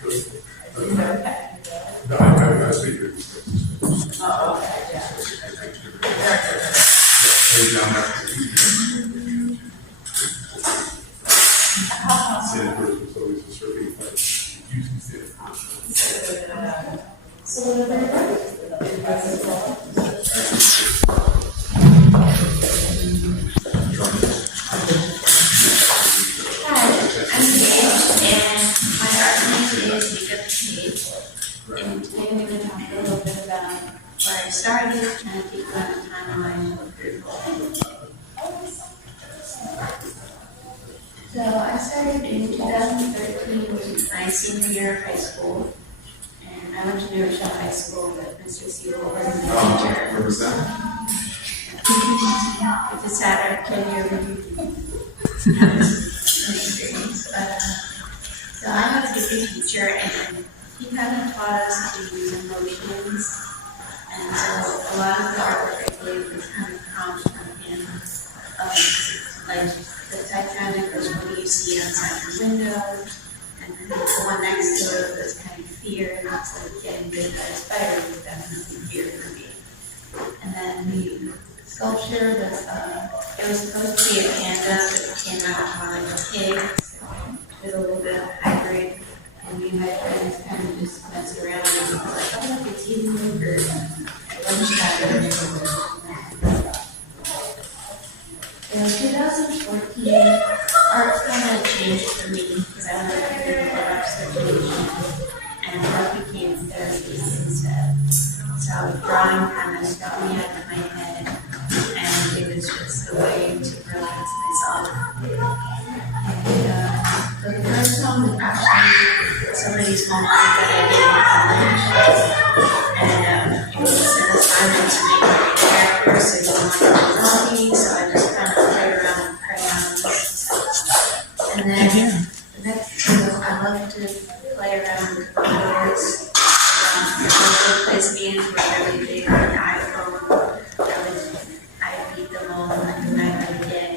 I see you. Oh, okay, yeah. Hi, I'm Paige, and my art name is MakeupthePaige. And today I'm going to talk a little bit about where I started and take you on a timeline of through the whole thing. So I started in 2013, which is my senior year of high school. And I went to New Rochelle High School, but Mr. Siegel was my teacher. Where was that? It's a sad 10-year review. Experience. So I was a good teacher, and he kind of taught us to use emotions. And so a lot of the artwork I did was kind of prompts from him. Like the Titanic was what do you see outside your window? And then the one next to it was kind of fear, and it's like getting bit by a spider was definitely fear for me. And then the sculpture was, it was supposed to be a panda, but it came out more like a pig. With a little bit of hybrid. And me and my friends kind of just messed around and was like, oh, look, it's eating yogurt. Lunchtime. In 2014, art kind of changed for me because I was in a art situation, and art became therapy instead. So drawing kind of got me out of my head, and it was just a way to relax myself. And the first one was actually somebody's homework that I did in college, and it was an assignment to make a character, so you want to draw me, so I just kind of played around with crayons. And then the next two, I love to play around with colors. I place me into everything on an iPhone. I beat them all like the night of the day.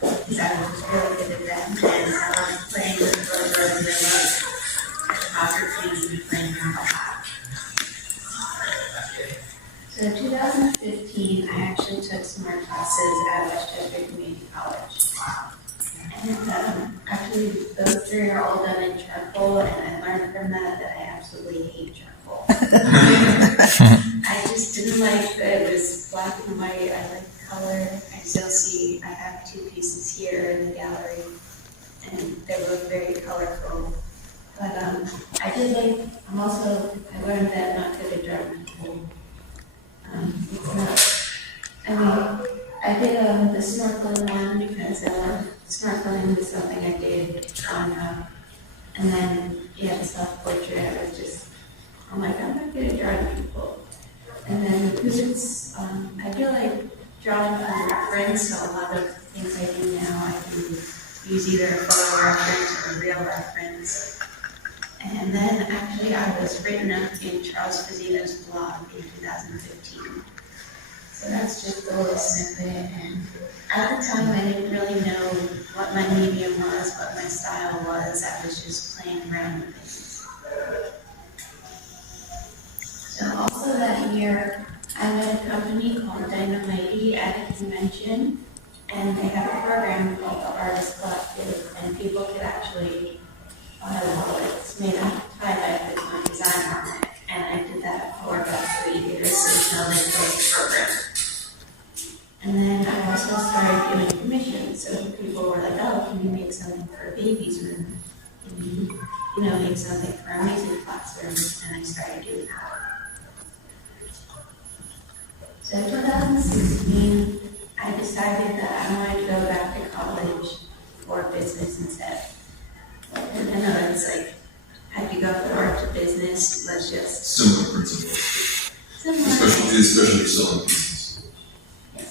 Because I was really good at that. And I love playing with photos and like photography and playing around a lot. So in 2015, I actually took some art classes at Westchester Community College. And actually, those three are all done in charcoal, and I learned from that I absolutely hate charcoal. I just didn't like that it was black and white. I like color. I still see, I have two pieces here in the gallery, and they're both very colorful. But I did like, I learned that I'm not good at drawing people. It's not, I did the snorkeling one because snorkeling was something I did growing up. And then, the self-portrait, I was just, I'm like, I'm not good at drawing people. And then the boots, I feel like drawing from reference, so a lot of things I do now, I can use either a photo reference or a real reference. And then actually I was written up in Charles Fazzino's blog in 2015. So that's just a little snippet, and at the time I didn't really know what my medium was, what my style was. I was just playing around with things. So also that year, I met a company called Dynamite at a convention, and they have a program called the Artist Collective, and people could actually buy wallets made out of tie-dye with my design on it. And I did that for about 3 years until they closed the program. And then I also started doing commissions, so people were like, oh, can you make something for a baby's room? Can you, make something for a music classroom? And I started doing that. So in 2016, I decided that I wanted to go back to college for business instead. And I know it's like, have you go from art to business? Let's just... Similar principles. Especially selling pieces. Yes.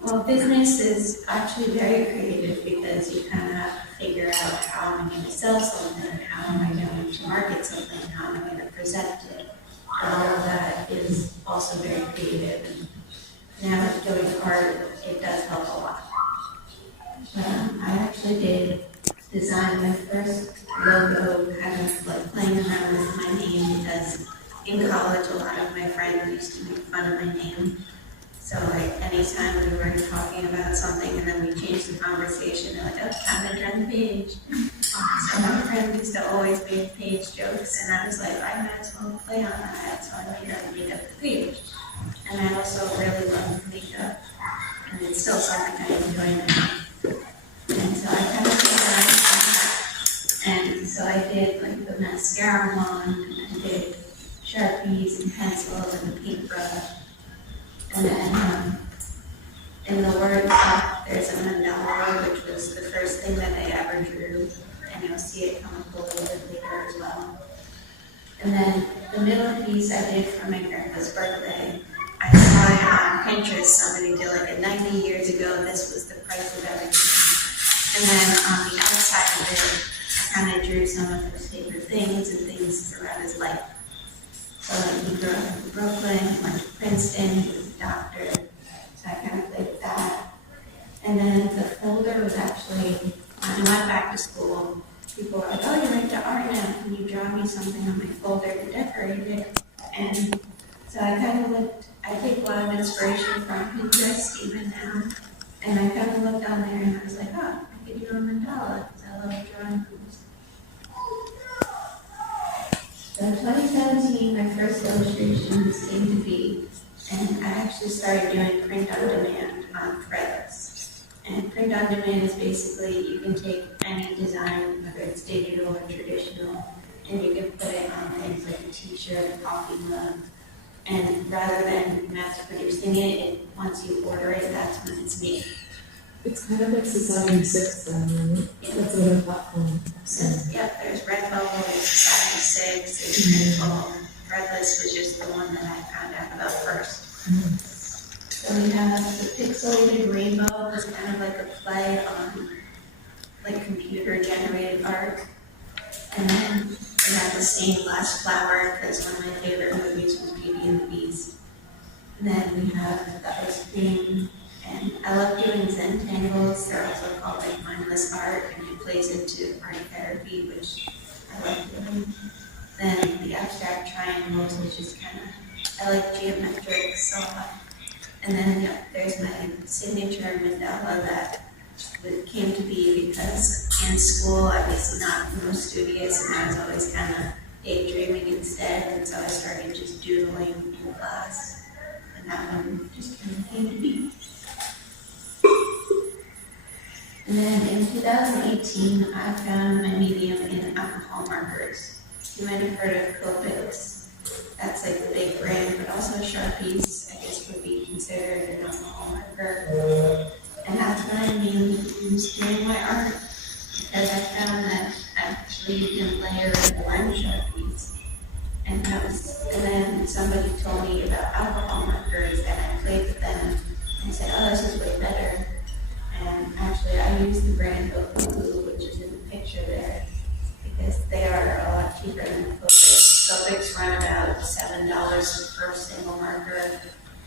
Well, business is actually very creative because you kind of have to figure out how am I going to sell something, how am I going to market something, how am I going to present it. And all of that is also very creative. And now that doing art, it does help a lot. But I actually did design my first logo kind of like playing around with my name because in college a lot of my friends used to make fun of my name. So like anytime we were talking about something and then we changed the conversation, they're like, oh, time to turn the page. So my friend used to always make page jokes and I was like, I might as well play on that. So I made up MakeupthePaige. And I also really love makeup. And it's still something I enjoy now. And so I kind of did that. And so I did like the mascara one, and I did Sharpies and pencils and a paintbrush. And then in the word cup, there's a mandala, which was the first thing that I ever drew. And you'll see it come up a little bit later as well. And then the middle piece I did for my grandpa's birthday. I saw it on Pinterest, somebody did like a 90 years ago, this was the price of everything. And then on the outside of it, I kind of drew some of his favorite things and things throughout his life. So like he grew up in Brooklyn, went to Princeton, he was a doctor, so I kind of played with that. And then the folder was actually, when I went back to school, people were like, oh, you're into art now, can you draw me something on my folder to decorate it? And so I kind of looked, I take a lot of inspiration from Pinterest even now, and I kind of looked on there and I was like, oh, I could do a mandala because I love drawing things. So in 2017, my first illustrations came to be, and I actually started doing print on demand on Threads. And print on demand is basically you can take any design, whether it's digital or traditional, and you can put it on things like a t-shirt, a coffee mug. And rather than mass producing it, once you order it, that's when it's made. It's kind of like Society 6 then, right? Yeah. That's another platform. So, yep, there's Redbubble, there's Society 6, there's Printful. Threadless was just the one that I found out about first. So we have the pixelated rainbow, was kind of like a play on like computer generated art. And then we have the stained glass flower, because one of my favorite movies was Beauty and the Beast. And then we have the ice cream, and I love doing Zentangles. They're also called like mindless art, and it plays into art therapy, which I like doing. Then the abstract triangles, which is kind of, I like geometrics a lot. And then there's my signature mandala that came to be because in school I was not the most studious and I was always kind of daydreaming instead, and so I started just doodling in class, and that one just kind of came to be. And then in 2018, I found my medium in alcohol markers. You might have heard of Copics. That's like the big brand, but also Sharpies, I guess, would be considered an alcohol marker. And that's what I mainly use doing my art, because I found that actually you can layer and blend Sharpies. And then somebody told me about alcohol markers, and I played with them, and I said, oh, this is way better. And actually, I use the brand Oakley, which is in the picture there, because they are a lot cheaper than Copics. Copics run about $7 per single marker,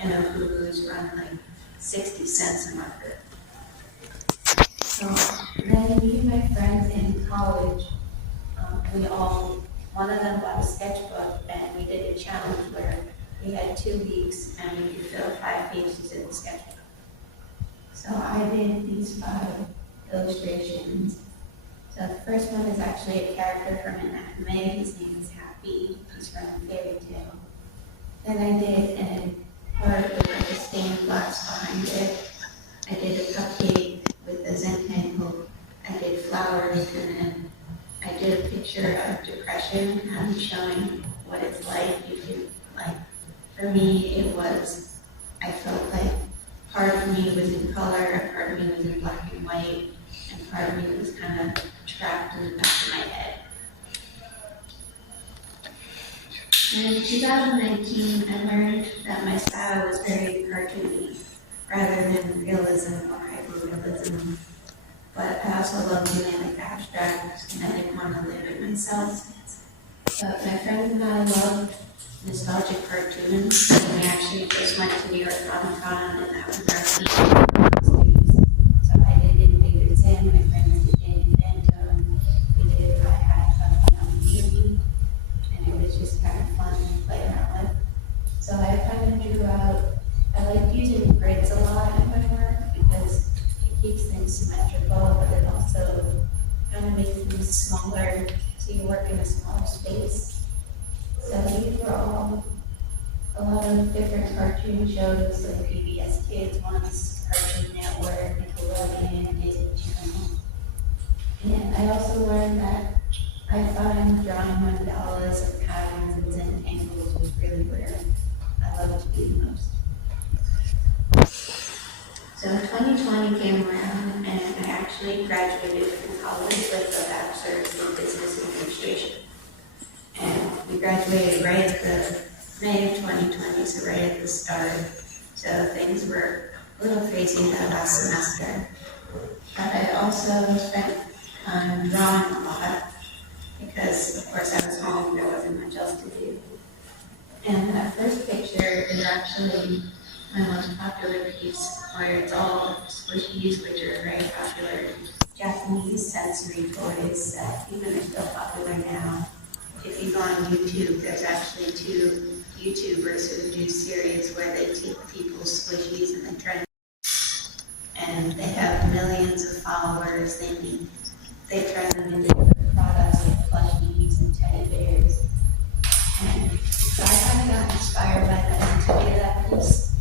and Oakley's run like 60 cents a marker. So then me and my friends in college, one of them bought a sketchbook, and we did a challenge where we had 2 weeks and we could fill 5 pages in the sketchbook. So I did these 5 illustrations. So the first one is actually a character from an anime. His name is Happy. He's from Fairy Tale. Then I did a part with like a stained glass behind it. I did a cupcake with a Zentangle. I did flowers, and then I did a picture of depression, kind of showing what it's like. You can, like, for me, it was, I felt like part of me was in color, part of me was in black and white, and part of me was kind of trapped in the back of my head. And in 2019, I learned that my style was very cartoony, rather than realism or hyperrealism. But I also love doing like abstract, and I didn't want to live it myself. But my friends and I loved nostalgic cartoons, and we actually just went to New York Comic Con, and that was our feature. So I did Invader Zim, my friends did Danny Phantom, we did I Had Something on the in smaller, so you work in a smaller space. So these were all a lot of different cartoon shows, like PBS Kids ones, Cartoon Network, Nickelodeon, Disney Channel. And I also learned that I find drawing mandalas and patterns and Zentangles was really where I love to be the most. So 2020 came around and I actually graduated from college with a bachelor's in business administration. And we graduated right at the May of 2020, so right at the start. So things were a little crazy that last semester. But I also spent time drawing a lot because, of course, I was home, there wasn't much else to do. And that first picture is actually my most popular piece, where it's all squishies, which are very popular Japanese sensory toys that even are still popular now. If you go on YouTube, there's actually 2 YouTubers who do series where they take people's squishies and they turn, and they have millions of followers. They turn them into different products like plushies and teddy bears. And so I kind of got inspired by that to do that piece.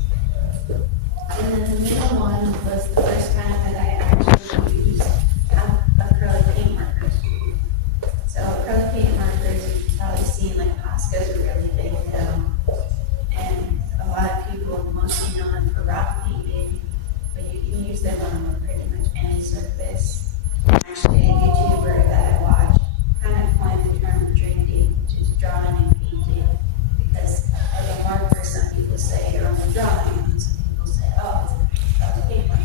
And then the middle one was the first time that I actually used acrylic paint markers. So acrylic paint markers, you've probably seen like Costco's are really big though. And a lot of people mostly know them for rock painting, but you can use them on pretty much any surface. Actually, a YouTuber that I watched kind of coined the term drifting, which is drawing and painting, because as a marker, some people say you're on the drawing, and some people say, oh, it's a paint marker,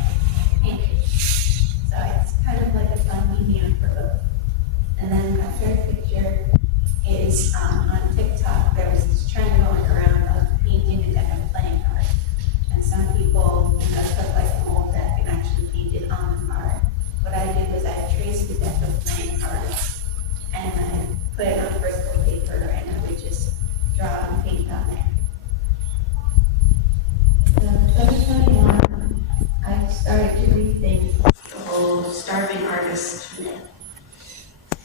painting. So it's kind of like a fun medium for both. And then my third picture is on TikTok. There was this trend going around of painting a deck of playing cards. And some people, took like an old deck and actually painted on the card. What I did was I traced the deck of playing cards and I put it on Bristol paper and I would just draw and paint on there. So 2021, I started to rethink the whole starving artist myth.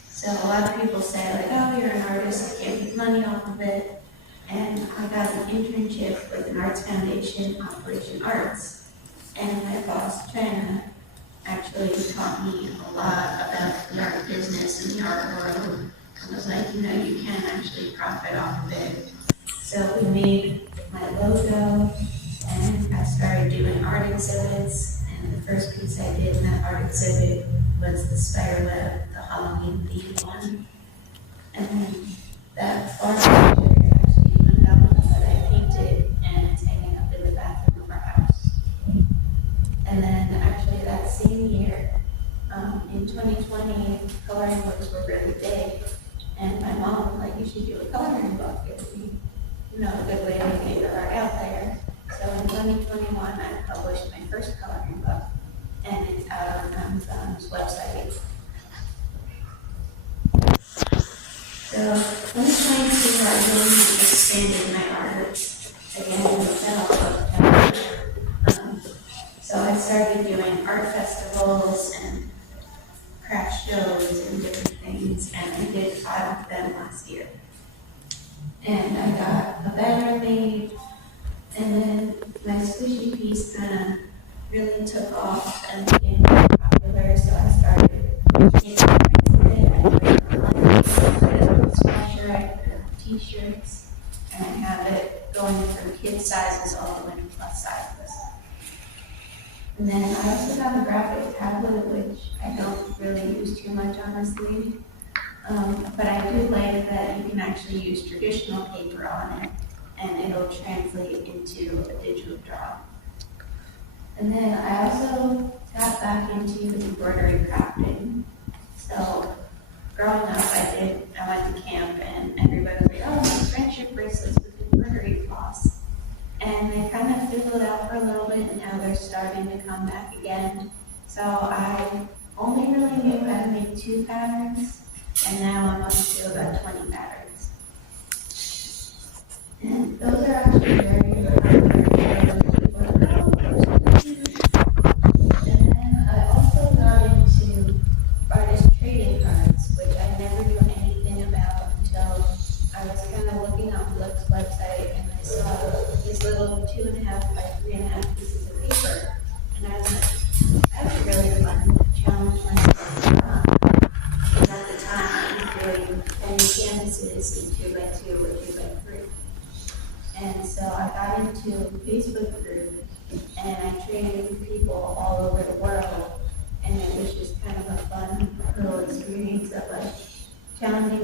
So a lot of people say like, oh, you're an artist, you can't make money off of it. And I got an internship with an arts foundation, Operation Arts. And my boss, China, actually taught me a lot about the art business and the art world. I was like, you can actually profit off of it. So we made my logo and I started doing art exhibits. And the first piece I did in that art exhibit was the spiderweb, the Halloween themed one. And then that art picture is actually even that I painted and it's hanging up in the bathroom of our house. And then actually that same year, in 2020, coloring books were really big. And my mom was like, you should do a coloring book. It would be, a good way to get your art out there. So in 2021, I published my first coloring book. And it's out on Amazon's website. So 2022, I really expanded my art again so I started doing art festivals and craft shows and different things, and I did 5 of them last year. And I got a banner made, and then my squishy piece kind of really took off and became very popular, so I started making prints of it. I put it on a sweatshirt, I put it on t-shirts, and I have it going from kid sizes all the way to plus sizes. And then I also have a graphic tablet, which I don't really use too much, honestly. But I do like that you can actually use traditional paper on it, and it'll translate into a digital drawing. And then I also got back into embroidery crafting. So growing up, I went to camp, and everybody was like, oh, my friendship bracelets with embroidery floss. And they kind of fizzled out for a little bit, and now they're starting to come back again. So I only really knew how to make 2 patterns, and now I'm up to about 20 patterns. And those are actually very popular. And then I also got into artist trading cards.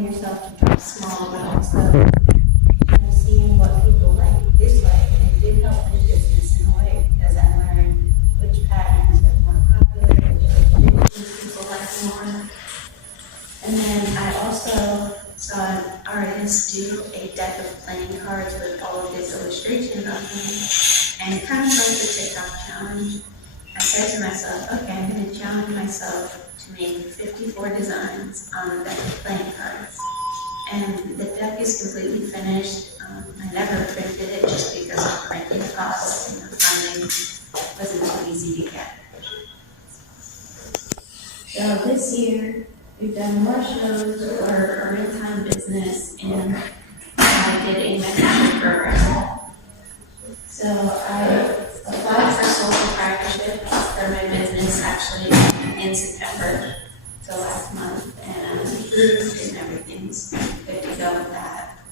holding yourself to draw small, but also seeing what people dislike, and it did help my business in a way because I learned which patterns are more popular, which people like more. And then I also saw an artist do a deck of playing cards with all of his illustrations on them, and kind of like the TikTok challenge. I said to myself, okay, I'm going to challenge myself to make 54 designs on the deck of playing cards. And the deck is completely finished. I never printed it just because of printing costs and the funding wasn't so easy to get. So this year, we've done more shows for our real-time business, and I did a mentorship program. So I applied for sole proprietorship for my business actually in September, so last month, and I was approved and everything's good to go with that.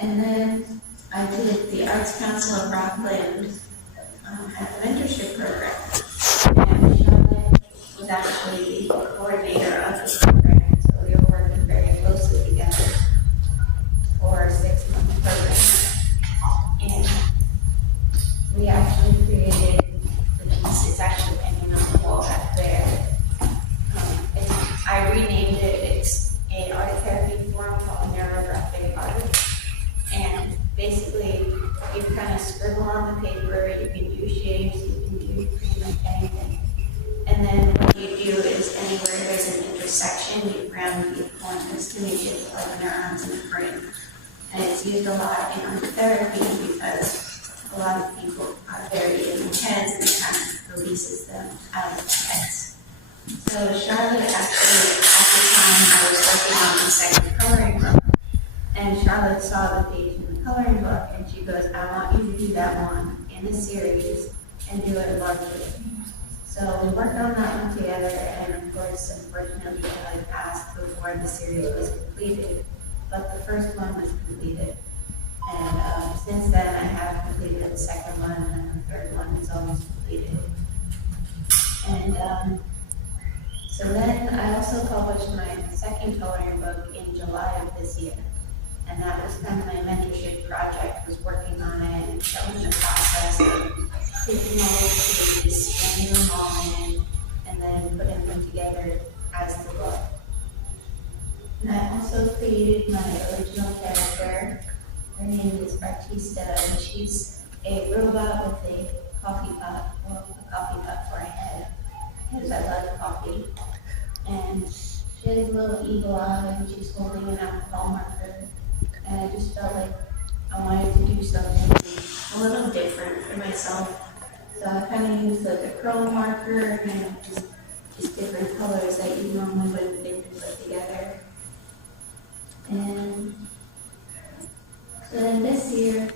And then I did the Arts Council of Rockland had a mentorship program, and Charlotte was actually the coordinator of the program, so we were working very closely together for a 6-month program. And we actually created the piece. It's actually hanging on the wall back there. I renamed it. It's an art therapy form called neurographic art. And basically, you kind of scribble on the paper. You can do shapes. You can do pretty much anything. And then what you do is anywhere there's an intersection, you ground the pointers to make it like neurons in the brain. And it's used a lot in art therapy because a lot of people are very in their heads and it kind of releases them out of their heads. So Charlotte actually, at the time I was working on the second coloring book, and Charlotte saw the page in the coloring book and she goes, I want you to do that one in the series and do it largely. So we worked on that one together, and of course, unfortunately, Charlotte passed before the series was completed, but the first one was completed. And since then, I have completed the second one, and the third one is almost completed. And so then I also published my second coloring book in July of this year. And that was kind of my mentorship project, was working on it and showing the process of taking all the pages, scanning them all in, and then putting them together as the book. And I also created my original character. Her name is Artista, and she's a robot with a coffee pot, well, a coffee pot for a head, because I love coffee. And she has a little eagle eye, and she's holding an alcohol marker. And I just felt like I wanted to do something a little different for myself. So I kind of used like a chrome marker and just different colors that you normally wouldn't think to put together. And so then this year,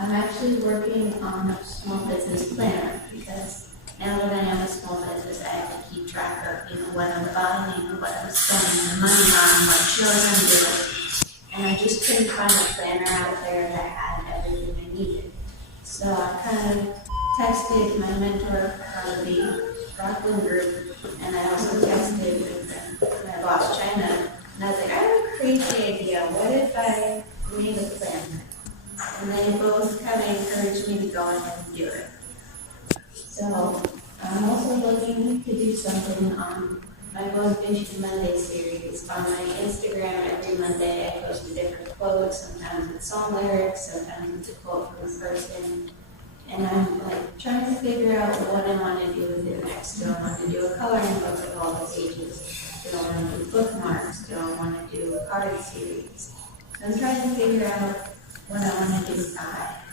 I'm actually working on a small business planner because now that I am a small business, I have to keep track of, what I'm buying, what I'm spending the money on, what shows I'm doing. And I just couldn't find a planner out there that had everything I needed. So I kind of texted my mentor from the Rockland group, and I also texted with my boss, China, and I was like, I have a crazy idea. What if I made a planner? And they both kind of encouraged me to go ahead and do it. So I'm also looking to do something on my Motivation Monday series. On my Instagram every Monday I post a different quote. Sometimes it's song lyrics, sometimes it's a quote from a person. And I'm trying to figure out what I want to do with it next. Do I want to do a coloring book with all the pages? Do I want to do bookmarks? Do I want to do a card series? So I'm trying to figure out what I want to do with that.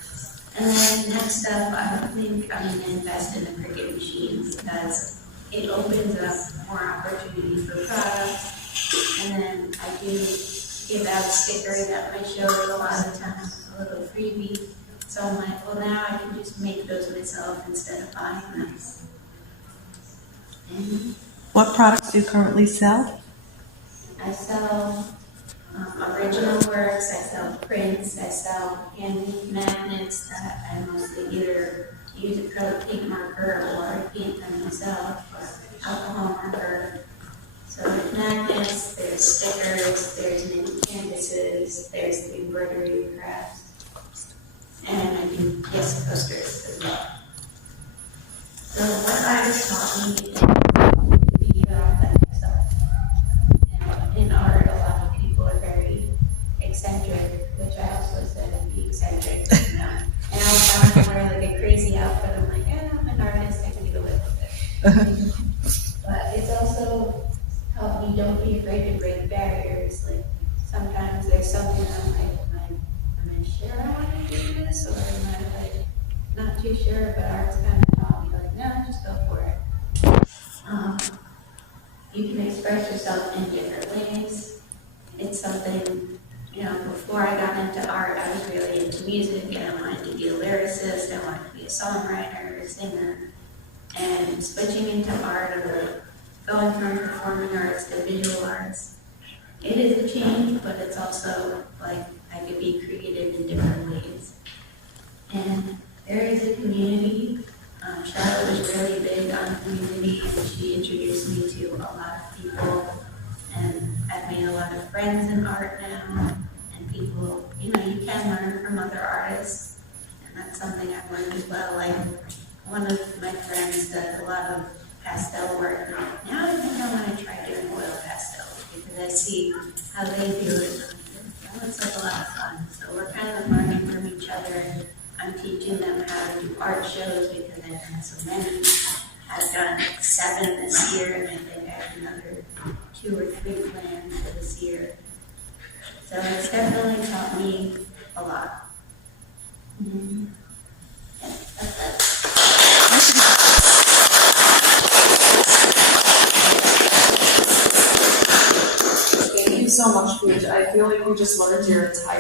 And then next up, I think I'm going to invest in the Cricut machine because it opens up more opportunity for products. And then I do give out stickers at my shows a lot of times, a little freebie. So I'm like, well, now I can just make those myself instead of buying them. And What products do you currently sell? I sell original works, I sell prints, I sell handmade magnets that I mostly either use acrylic paint marker or I paint them myself or alcohol marker. So there's magnets, there's stickers, there's mini canvases, there's the embroidery crafts, and I do yes posters as well. So what artists taught me is to be your authentic self. In art, a lot of people are very eccentric, which I also said I'd be eccentric. You know? And I found to wear like a crazy outfit. I'm like, I'm an artist, I can get away with it. But it's also helped me don't be afraid to break barriers. Like sometimes there's something I'm like, am I sure I want to do this, or am I like not too sure? But art's kind of taught me like, no, just go for it. You can express yourself in different ways. It's something, you know, before I got into art, I was really into music, and I wanted to be a lyricist, I wanted to be a songwriter, a singer. And switching into art, or like going from performing arts to visual arts, it is a change, but it's also like I could be creative in different ways. And there is a community. Charlotte was really big on community, and she introduced me to a lot of people. And I've made a lot of friends in art now, and people, you know, you can learn from other artists, and that's something I've learned as well. Like one of my friends does a lot of pastel work. Now I think I want to try doing oil pastels because I see how they do it. That looks like a lot of fun. So we're kind of learning from each other. I'm teaching them how to do art shows because I've done so many. I've done 7 this year, and I think I have another 2 or 3 planned for this year. So it's definitely taught me a lot. Mm-hmm. Yeah, that's it. Thank you so much, Paige. I feel like we just learned your entire